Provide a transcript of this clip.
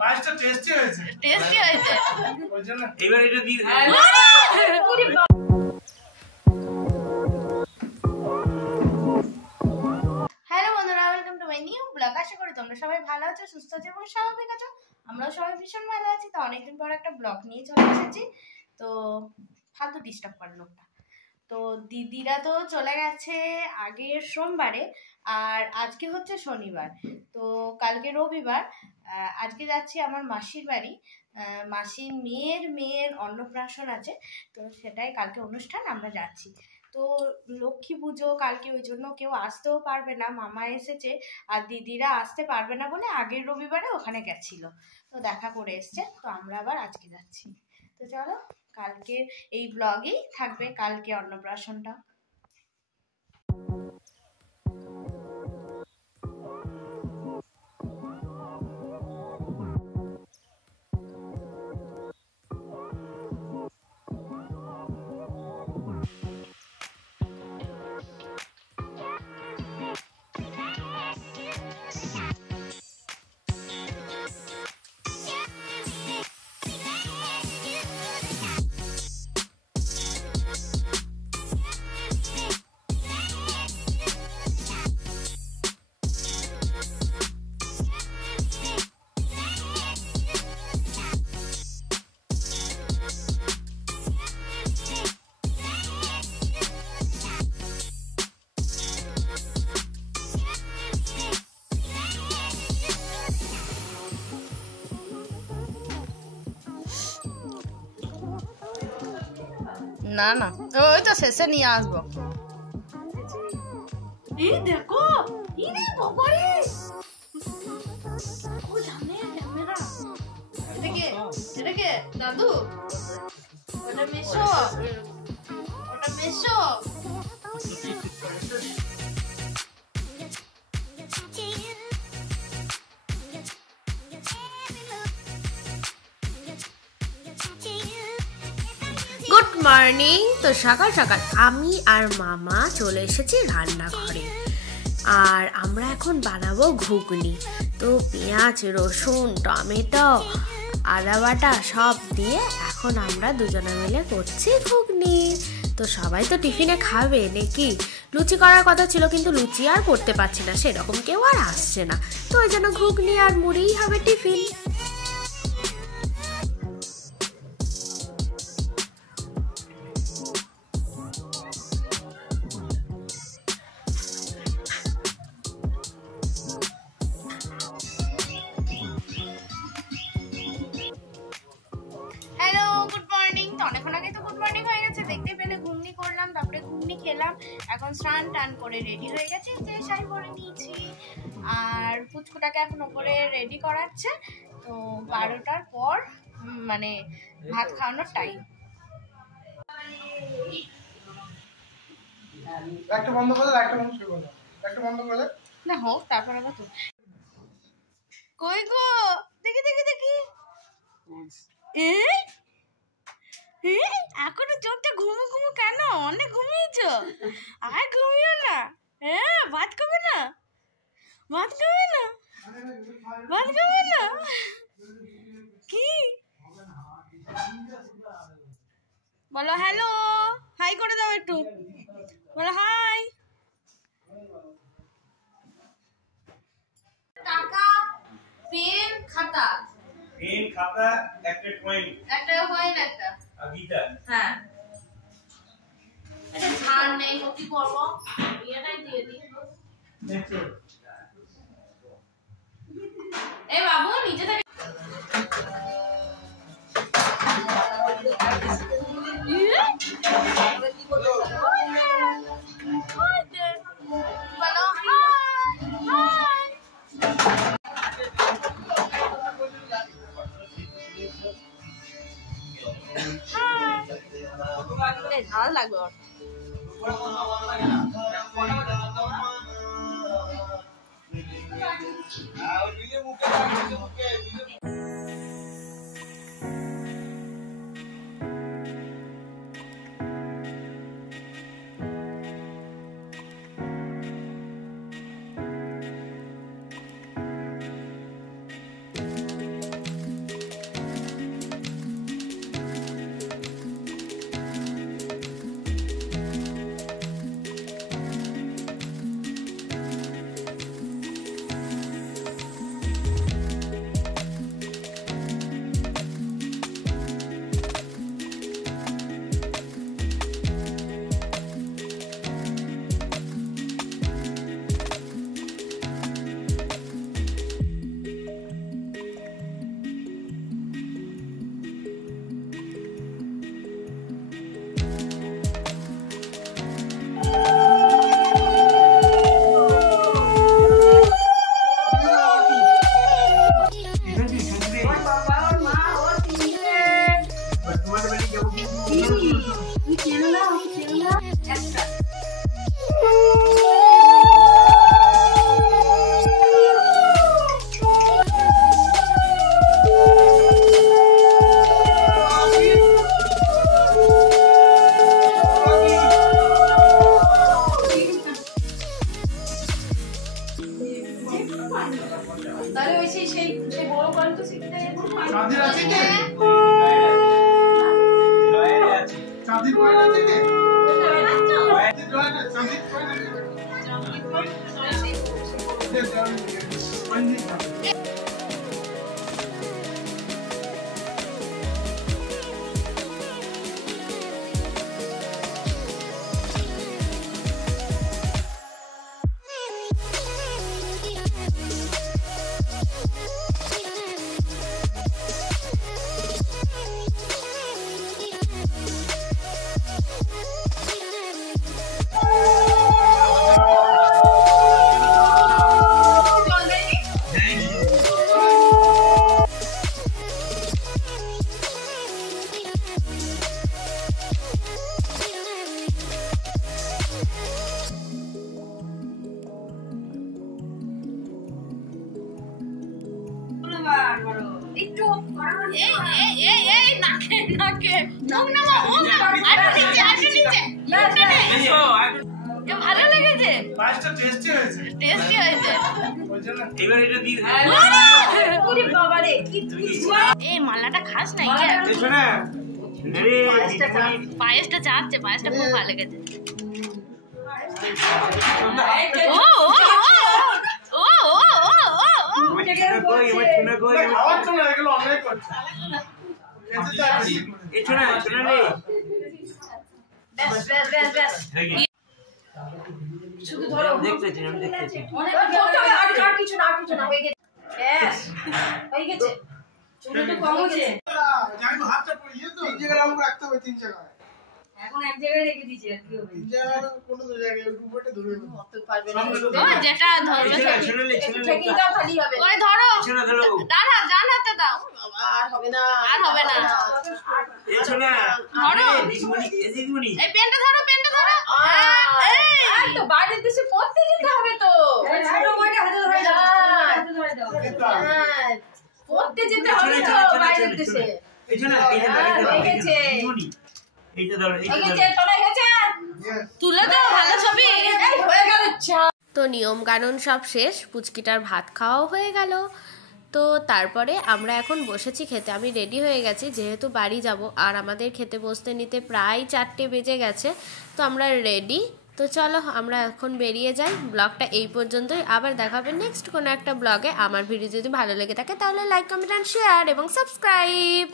পাঁচটা টেস্টি হয়েছে ওই জন্য এবার এটা দিয়ে হ্যালো বন্ধুরা, welcome to my new blog. আশা করি তোমরা সবাই ভালো আছো, সুস্থ আছো এবং স্বাভাবিক আছো। আমরাও সবাই ভীষণ ভালো আছি। তো অনেকদিন পর একটা ব্লগ নিয়ে চলে এসেছি। তো ফালতু ডিস্টার্ব করে লোকটা। তো দিদিরা তো চলে গেছে আগের সোমবারে, আর আজকে হচ্ছে শনিবার। তো কালকে রবিবার। আজকে যাচ্ছি আমার মাসির বাড়ি। মাসির মেয়ের অন্নপ্রাশন আছে, তো সেটাই কালকে অনুষ্ঠান, আমরা যাচ্ছি। তো লক্ষ্মী পুজো কালকে, ওই জন্য কেউ আসতেও পারবে না। মামা এসেছে আর দিদিরা আসতে পারবে না বলে আগের রবিবারে ওখানে গেছিল, তো দেখা করে এসছে। তো আমরা আবার আজকে যাচ্ছি। তো চলো, কালকে এই ব্লগেই থাকবে কালকে অন্নপ্রাশনটা। না না, ওই তো শেষে নিয়ে আসবো। এই দেখো, ইরে বাবারে, ও জানে ক্যামেরা। এটা কে দাদু? ওটা মেশো, ওটা মেশো। Good morning. তো সকাল সকাল আমি আর মামা চলে এসেছি রান্নাঘরে, আর আমরা এখন বানাবো ঘুগনি। তো পেঁয়াজ, রসুন, টমেটো, আদা বাটা সব দিয়ে এখন আমরা দুজনে মিলে করছি ঘুগনি। তো সবাই তো টিফিনে খাবে নাকি? লুচি করার কথা ছিল, কিন্তু লুচি আর করতে পারছি না, সেরকম কেউ আর আসছে না। তো ওই জন্য ঘুগনি আর মুড়িই হবে টিফিন। Hello, good morning. তো অনেকক্ষণ আগে তো গুড মর্নিং হয়ে গেছে, দেখতে পেলে। ঘুগনি করলাম, তারপরে ঘুগনি খেলাম। এখন স্নান টান করে রেডি হয়ে গেছি, যে শাড়ি পরে নিয়েছি। আর পুচকুটাকে এখন ওপরে রেডি করাচ্ছে। তো 12টার পর মানে ভাত খাওয়ানোর টাইম। একটা বন্ধ করে দাও, একটা বন্ধ শুরু করে দাও, একটা বন্ধ করে দাও। না হোক, তারপর আবার তো কই গো, দেখি দেখি দেখি। এখনো চোখটা ঘুমু ঘুমু কেন? অনেক ঘুমিয়েছো, আর ঘুমিও না। হ্যাঁ, ভাত খাবে না, ভাত খাবে না, ভাত খাবে না। কি বলো? হ্যালো, হাই করে দাও একটু, বলো হাই। টাকা, পেন, খাতা। পেন, খাতা, একটা কয়েন, একটা কয়েন, একটা আর গিটা। হ্যাঁ, এটা ছাড় নেই, কি করবো? এটাই দিয়ে দিই। দেখো এ বাবু, নিচে থেকে বলো হাই। ঝাল লাগবে ওর। তাহলে ওই সেই সেই সেই বড় করেন তো শিখতে চাঁদের আছে কি? চাঁদের কয়েন আছে কি? চাঁদের কয়েন আছে, চাঁদের কয়েন আছে কি? কয়েন দিন না। একটু এই নাকে নাকে মুখ নামা আরে নিচে মুখটা নে। এ ভালো লেগেছে, পাঁচটা টেস্টি হয়েছে। টেস্টি হয়েছে। ওই জন্য এবার এটা দিয়ে দে। ওরে বাবা রে কি এই মালাটা খাস নাই কি? দেখো না আরে পায়েসটা চাচ্ছে, পায়েসটা খুব ভালো লেগেছে। ও ও ও ও ও ও শোনা কই খাওয়ার জন্য এগুলো অন্যায় করছে। এতে যা বেশি করে। এ শোনা রে ব্যাস ব্যাস ব্যাস ব্যাস শুধু ধরো আমি দেখতেছি অনেক ধরতে হবে আর কিছু না হয়ে গেছে ব্যাস হয়ে গেছে চুলটা কম হয়েছে জানো হাতটা পড়িয়ে তো তিন জায়গায় আমাকে রাখতে হবে, তিন জায়গায়। এখন এক জায়গায় রেখে দিয়েছি আর কি হবে তিন জায়গায় কোনো তো জায়গায় উপরটা ধরে নেবো। অত পারবে না ও যেটা ধরবে ঠেকিয়ে দাও খালি হবে ওই ধরো, শোনা ধরো ডান হাতে দাও। আর হবে না আর হবে না। এ শোনা ধরো। দিদিমণি এই পেনটা ধরো, পেনটা ধরো। আর তো বাইরের দেশে পড়তে যেতে হবে তো ছোট বইটা হাতে ধরে দাও পড়তে যেতে হবে তো বাইরের দেশে এই শোনা হয়ে গেছে। এইটা ধরো হয়ে গেছে তোরা হয়েছে Yes. তুলে দাও ভালো ছবি। এই হয়ে গেল তো নিয়ম কানুন সব শেষ, পুচকিটার ভাত খাওয়াও হয়ে গেল। তো তারপরে আমরা এখন বসেছি খেতে। আমি রেডি হয়ে গেছি যেহেতু বাড়ি যাব, আর আমাদের খেতে বসতে নিতে প্রায় 4টে বেজে গেছে। তো আমরা রেডি, তো চলো আমরা এখন বেরিয়ে যাই। ব্লগটা এই পর্যন্তই, আবার দেখা হবে নেক্সট কোনো একটা ব্লগে। আমার ভিডিও যদি ভালো লেগে থাকে তাহলে লাইক কমেন্ট অ্যান্ড শেয়ার এবং সাবস্ক্রাইব।